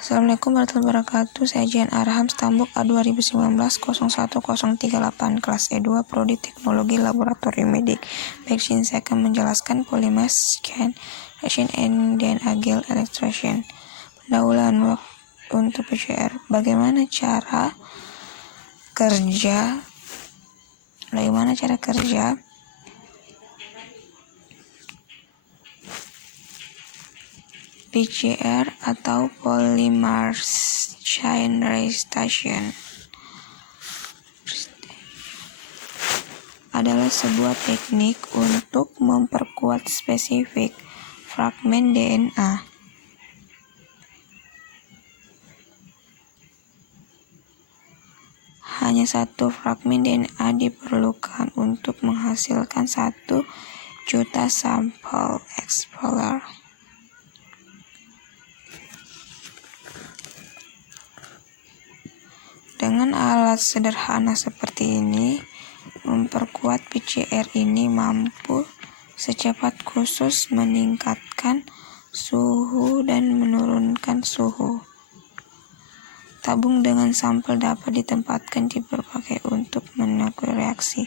Assalamualaikum warahmatullahi wabarakatuh. Saya Jian Arham, Stambuk A2019-01038, kelas E2, Prodi Teknologi Laboratorium Medik. Baik, saya akan menjelaskan polymerase chain reaction and DNA gel electrolysis. Pendahuluan untuk PCR. Bagaimana cara kerja PCR atau polymerase chain reaction adalah sebuah teknik untuk memperkuat spesifik fragmen DNA. Hanya satu fragmen DNA diperlukan untuk menghasilkan 1 juta sampel Explorer. Dengan alat sederhana seperti ini, memperkuat PCR ini mampu secepat khusus meningkatkan suhu dan menurunkan suhu. Tabung dengan sampel dapat ditempatkan di berbagai untuk mengikuti reaksi.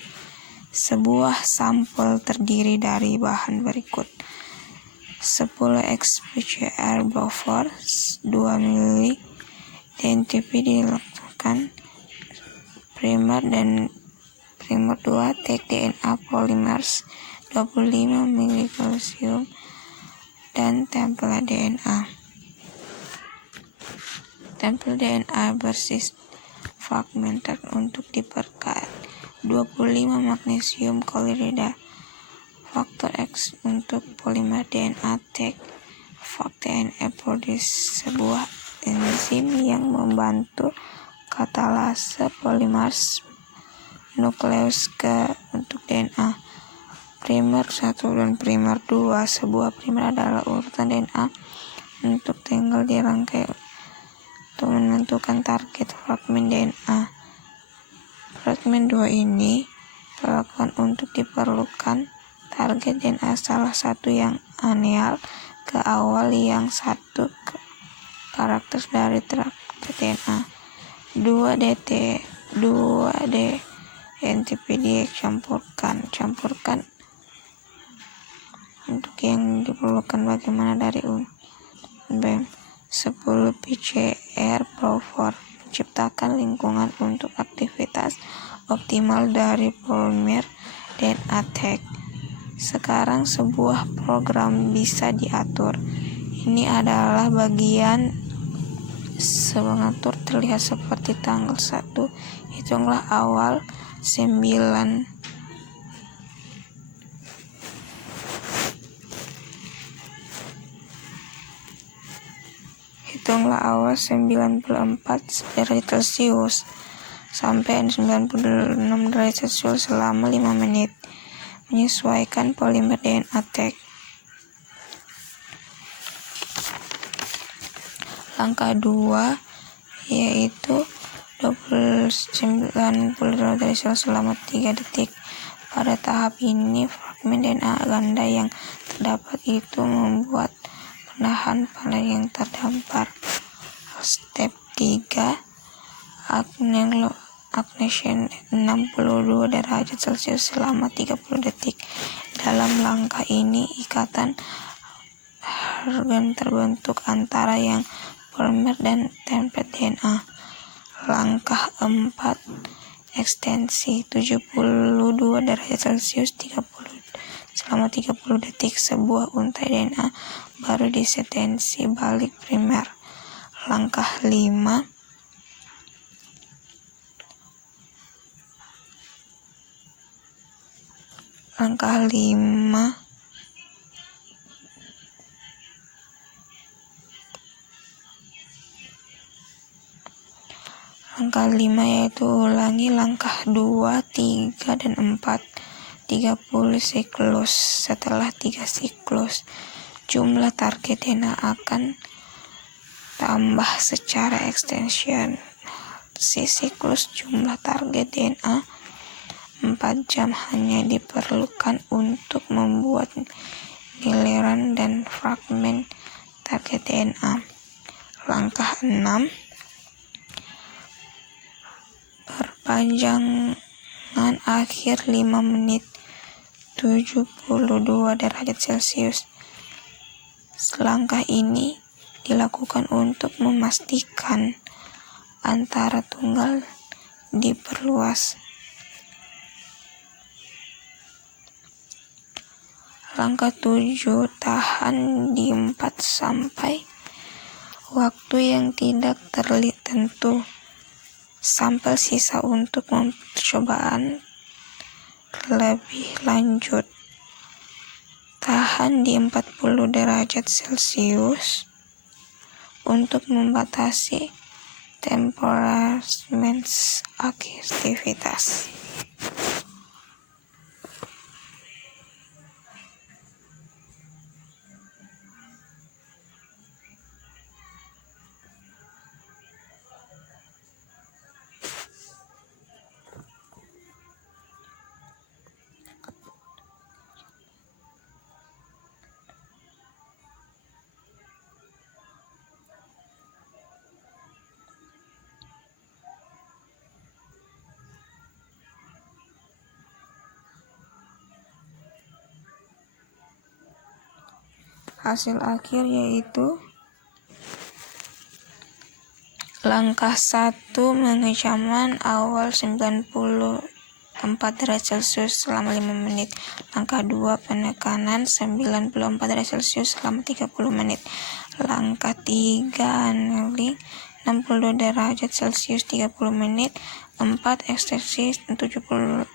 Sebuah sampel terdiri dari bahan berikut: 10 X PCR buffer 2 ml DNTP dilakukan primer 2 tag DNA polymerase 25 mg kalsium dan tempel DNA. Tempel DNA bersis fragmented untuk diperkat. 25 magnesium klorida. Faktor X untuk polimer DNA tag. Faktor NF produce sebuah enzim yang membantu katalase polimerase nukleus untuk DNA. Primer 1 dan primer 2. Sebuah primer adalah urutan DNA untuk tinggal dirangkai untuk menentukan target fragmen DNA. Fragmen 2 ini dilakukan untuk diperlukan target DNA salah satu yang aneal ke awal yang 1 karakter dari target DNA. 2 DNTP dicampurkan untuk yang diperlukan bagaimana dari BEM. 10 PCR buffer menciptakan lingkungan untuk aktivitas optimal dari polimer DNA tag. Sekarang sebuah program bisa diatur. Ini adalah bagian mengatur terlihat seperti tanggal 1. Hitunglah awal 94 derajat Celcius sampai 96 derajat Celcius selama 5 menit. Menyesuaikan polimer DNA tag. Langkah 2 yaitu 90 derajat Celcius selama 3 detik. Pada tahap ini, fragmen DNA ganda yang terdapat itu membuat penahan panel yang terdampar. Step 3, ignition 62 derajat Celcius selama 30 detik. Dalam langkah ini, ikatan terbentuk antara yang polimer dan tempel DNA. Langkah 4, ekstensi 72 derajat Celcius selama 30 detik. Sebuah untai DNA baru disetensi balik primer. Langkah 5, yaitu ulangi langkah 2, 3, dan 4. 30 siklus. Setelah 3 siklus, jumlah target DNA akan tambah secara ekstensial. Siklus jumlah target DNA 4 jam hanya diperlukan untuk membuat giliran dan fragmen target DNA. Langkah 6. Perpanjangan akhir 5 menit 72 derajat Celcius. Langkah ini dilakukan untuk memastikan antara tunggal diperluas. Langkah 7. Tahan di 4 sampai waktu yang tidak tertentu sampai sisa untuk percobaan lebih lanjut. Tahan di 40 derajat Celcius untuk membatasi temperamen aktivitas. Hasil akhir yaitu langkah 1, mengejaman awal 94 derajat Celcius selama 5 menit. Langkah 2, penekanan 94 derajat Celcius selama 30 menit. Langkah 3, annealing 62 derajat Celcius 30 menit. 4, ekstraksi 70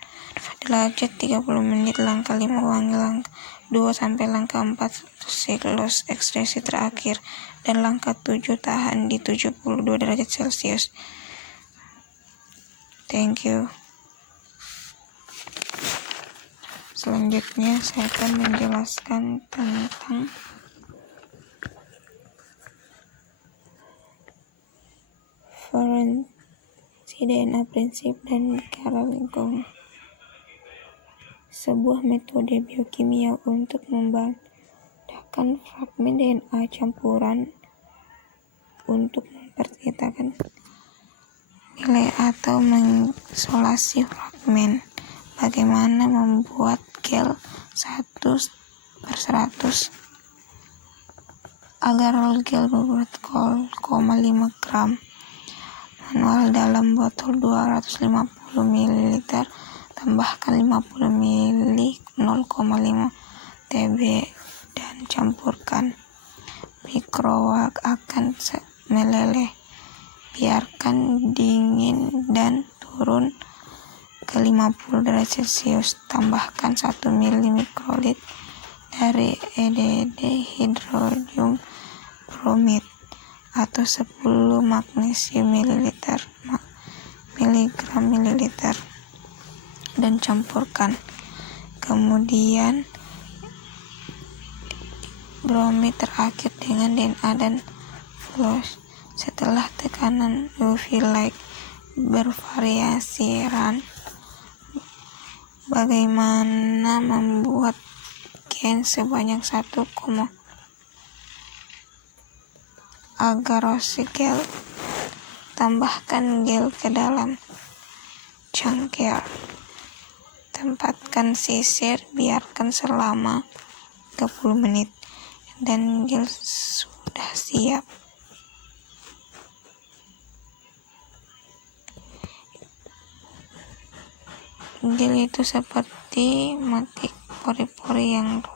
derajat 30 menit. Langkah 5, ulangi langkah 2 sampai langkah 4 siklus ekstraksi terakhir. Dan langkah 7, tahan di 72 derajat Celcius. Thank you. Selanjutnya saya akan menjelaskan tentang forensik DNA prinsip dan cara lingkungan. Sebuah metode biokimia untuk membedakan fragmen DNA campuran untuk memperkirakan nilai atau mengisolasi fragmen. Bagaimana membuat gel 1/100 agar gel berbobot 0,5 gram. Manual dalam botol 250 ml, tambahkan 50 ml 0,5 Tb dan campurkan. Mikrowave akan meleleh. Biarkan dingin dan turun ke 50 derajat Celcius. Tambahkan 1 ml mikrolit dari EDD hidrodium bromid atau 10 magnesium mililiter dan campurkan. Kemudian bromid terakhir dengan DNA dan flush. Setelah tekanan UV light bervariasi bagaimana membuat gen sebanyak 1, agar gel. Tambahkan gel ke dalam cangkir. Tempatkan sisir, biarkan selama 30 menit dan gel sudah siap. Gel itu seperti mati pori-pori yang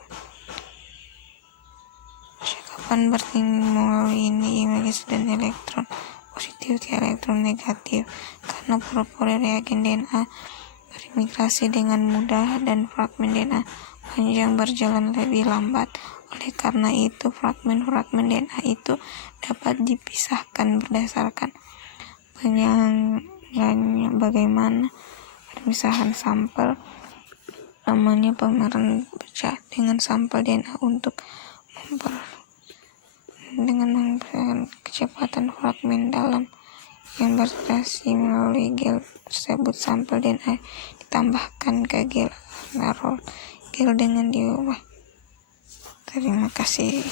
kapan bertimbul ini image dan elektron positif ke elektron negatif karena pori-pori reagen DNA bermigrasi dengan mudah dan fragmen DNA panjang berjalan lebih lambat. Oleh karena itu, fragmen-fragmen DNA itu dapat dipisahkan berdasarkan penyangganya. Bagaimana permisahan sampel? Namanya pemeran pecah dengan sampel DNA untuk dengan kecepatan fragmen dalam yang bertransaksi melalui gel tersebut. Sampel DNA ditambahkan ke gel arnarol. Gel dengan diubah. Terima kasih.